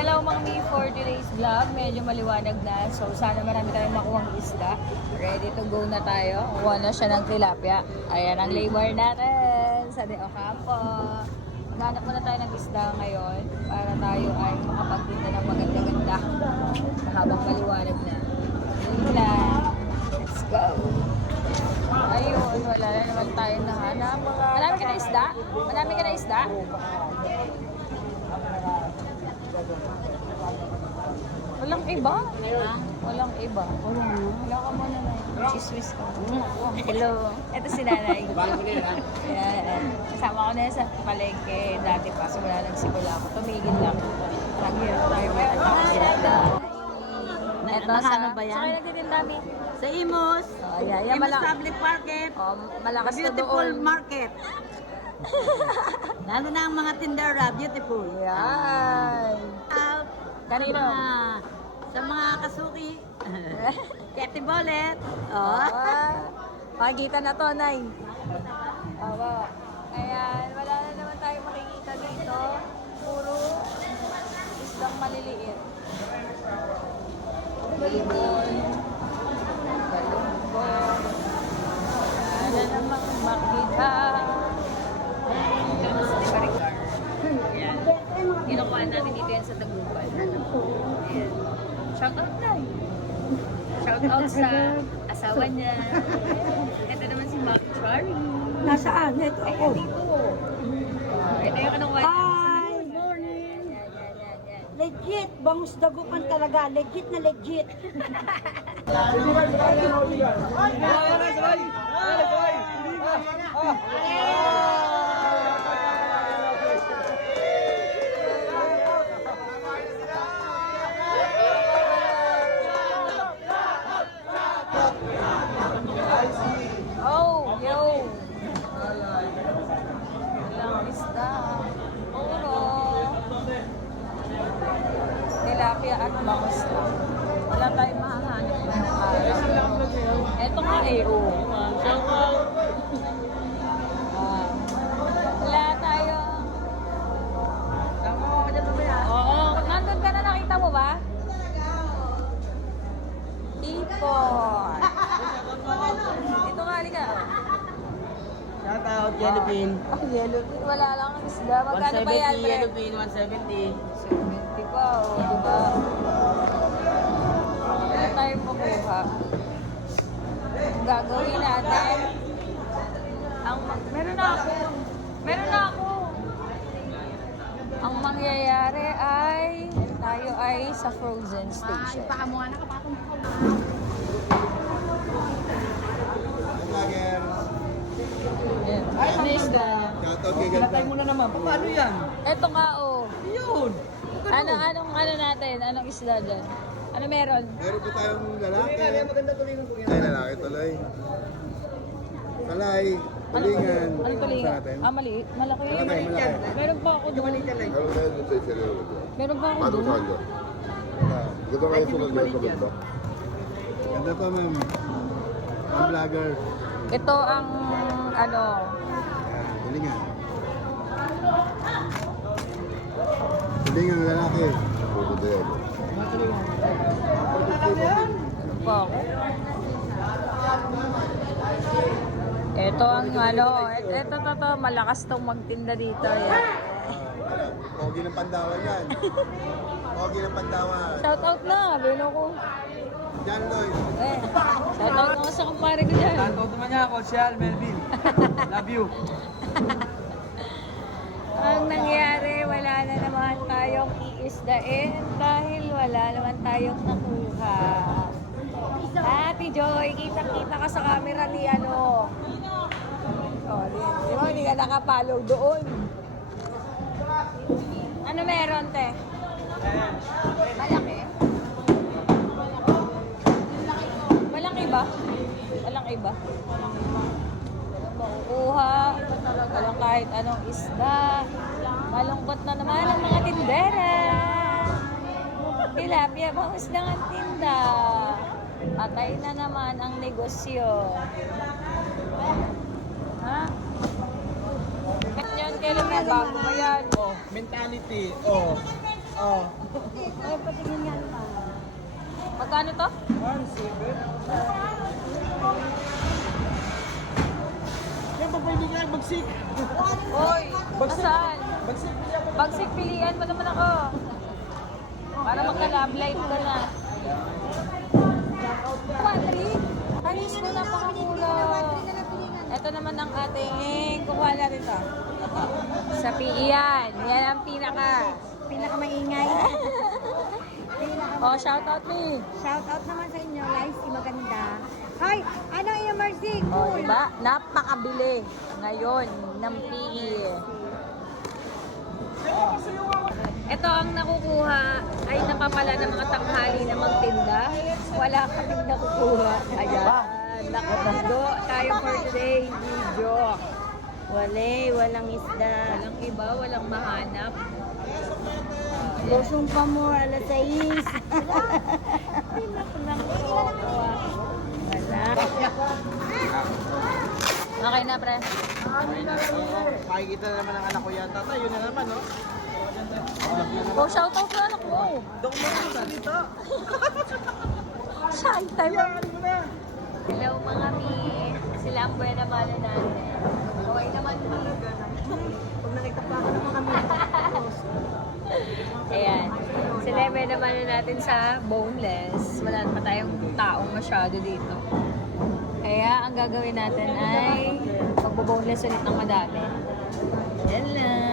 Hello mga mi, for today's vlog, medyo maliwanag na. So sana marami tayong makuhang isda. Ready to go na tayo. Kuha na siya ng tilapia. Ayan ang labor natin sa De Ocampo. Maghanap muna tayo ng isda ngayon para tayo ay makapagtinda ng maganda-ganda habang maliwanag na. Yun lang. Let's go! Ayun, wala na naman tayong nahanap. Marami ka na isda? Marami ka na isda? Walang iba? Ha? Walang iba. Wala ka muna na. Chismis ka. Hello. Ito si Nanay. Ayan. Kasama ko na yan sa palengke dati pa. So wala nagsimula ako. Tumigil lang. Naghirap tayo may attack lang. Ito sa ano ba yan? Sa kayo nagtitinda kami? Sa Imus. Oh, yeah, yeah, Imus Public Market. Oh, malakas na Beautiful doon. Market. Lalo na ang mga tindera, beautiful. Yan. Out. Kanino? Sa mga kasuki. Keti Bolet. Oh. Makikita na to, Nay. Awa. Ayan, wala na naman tayo makikita dito. Puro isdang maliliit. Balibon. Balibon. Wala namang makita. Ayan. Kinukuha natin dito yan sa Taguban. Ayan. Shout out na. Shout out sa asawa niya. Ito naman si Ma'am Chari. Nasaan? Ito ako. Dito. Ito yung kinukuha natin sa Hi! Morning! Yan. Legit! Bangus dagupan talaga. Legit na legit. Oh, yo! Walang isda. Puro. Tilapia at bangus lang. Wala tayong mahahanap ngayong araw. Eto nga eh, oh. Wala tayo. Oo, nandun ka na, nakita mo ba? Tipon. Ito nga, halika. Shout out, Yellow Bean. Oh, yellow bean. Wala lang ang isda. Magkano ba yan, 170, pre? Yellow Bean, 170. 70 pa, oh, diba? Wala tayong makuha. Ang gagawin natin, meron na ako. Ang mangyayari ay, tayo ay sa frozen station. Ayan. Ano yung isda niya? Pinatay mo na naman. Paano yan? Eto nga, oh. Yun! Ano natin? Anong isda dyan? Ano meron? Meron po tayong lalaki. Maganda tulingan po yan. Ay, lalaki tuloy. Kalay, tulingan. Ano tulingan? Natin. Ah, maliit. Malaki yun. Malaki, malaki. Meron pa ako doon. Meron pa ako doon. Ganda pa, ma'am. Ang vlogger. Ito ang ano. Ayan, tulingan. Tulingan lalaki. Ano pa ako? Ito ang ano. Ito. Malakas tong magtinda dito. Yan. Pogi ng Pandawan yan. Pogi ng Pandawan. Shout out na. Bino ko. John Lloyd. Shout out na sa kumpare ko dyan. Shout out naman niya ako, Sial, Melvin. Love you. Ang nangyari, wala na naman tayong iisdain dahil wala naman tayong nakuha. Ate Joy, kita-kita ka sa camera ni ano. Oh, di ba, hindi ka nakapollow doon. Ano meron, te? Malaki? Walang iba? Walang iba? Makukuha. Walang kahit anong isda. Malungkot na naman ang mga tindera. Tilapia, bangus lang ang tinda. Patay na naman ang negosyo. Ha? Yan, kailan may bago ba yan? Oh, mentality. Oh. Oh. Ay, patingin nga naman. Magkano to? 1.7. Yan pa pwede ka magsik. Oy, saan? Magsik. Bagsik, pilihan mo naman ako. Para magka-love life ka na. Patri, halis mo na pakamulo. Ito naman ang ating, kukuha natin to. Sa PIAN, yan ang Pinakamaingay. Oh, shout out me. Shout out naman sa inyo, Lifey, maganda. Hoy, ano yung Mercy? Oh, Cool. diba? Napakabili ngayon ng PE. Ito ang nakukuha ay napapala ng mga tanghali na magtinda. Wala kaming nakukuha. Ayan. Nakatundo tayo for today. Video. Walang isda. Walang iba, walang mahanap. Losong pa mo, alas 6. Wala. Okay na, pre. Makikita na naman ang anak ko yata. Tayo na naman, no? Oh, shout out na anak mo. Dok mo na salita. Shanta na. Ano mo na? Hello mga mi. Sila ang buena mala natin. Okay naman mi. Pag nakita pa ako naman kami. Ayan. Sila yung buena mala natin sa boneless. Wala pa tayong taong masyado dito. Kaya ang gagawin natin ay magbo-boneless ulit ng madami. Yan lang.